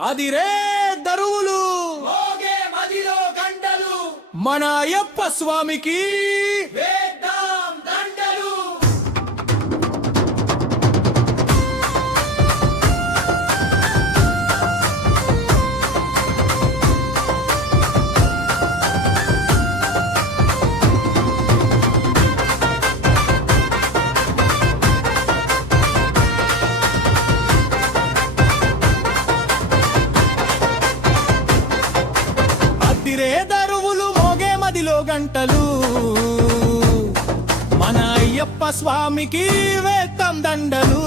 అదిరే దరువులు. మదిలో గంటలు. మన అయ్యప్ప స్వామికి అదిరే దరువులు మోగే మదిలో గంటలు. మన అయ్యప్ప స్వామికి వేత్తం దండలు.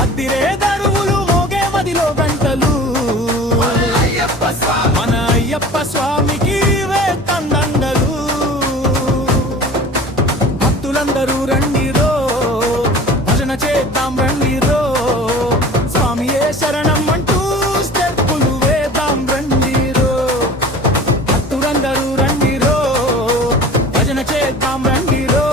అద్దిరే దరువులు మోగే మదిలో గంటలు. మన అయ్యప్ప స్వామి I'm ready han vendido.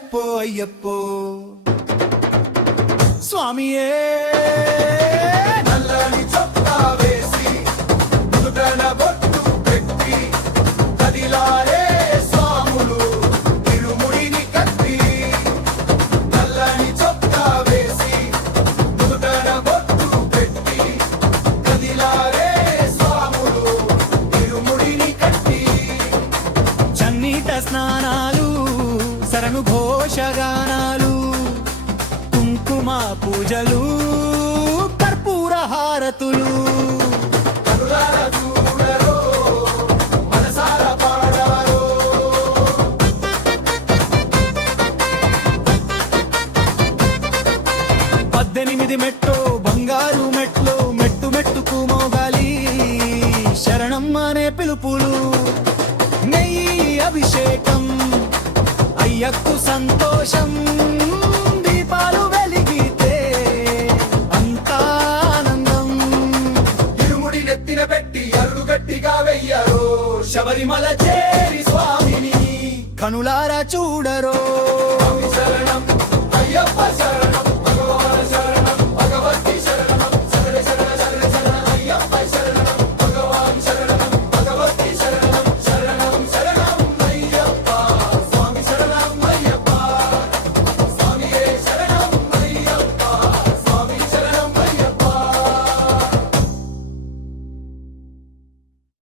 అయ్యప్పో అయ్యప్పో. స్వామియే. నల్లని చొక్కా వేసి నుదుటన బొట్టు పెట్టి కదిలారే స్వాములు తిరుముడిని కట్టి. నల్లని చొక్కా వేసి నుదుటన బొట్టు పెట్టి కదిలారే స్వాములు తిరుముడిని కట్టి. చన్నీట స్నానాలు శరణు ఘోషగానాలు కుంకుమ పూజలు కర్పూర హారతులు. పద్దెనిమిది మెట్టు బంగారు మెట్లు మెట్టు మెట్టుకు మోగాలి. శరణం అనే పిలుపులు. అయ్యక్కు సంతోషం దీపాలు వెలిగితే అంతా ఆనందం. ఇరుముడి నెత్తిన పెట్టి అరుడు గట్టిగా వెయ్యరో శబరిమల చేరి స్వామిని. కనులారా చూడరో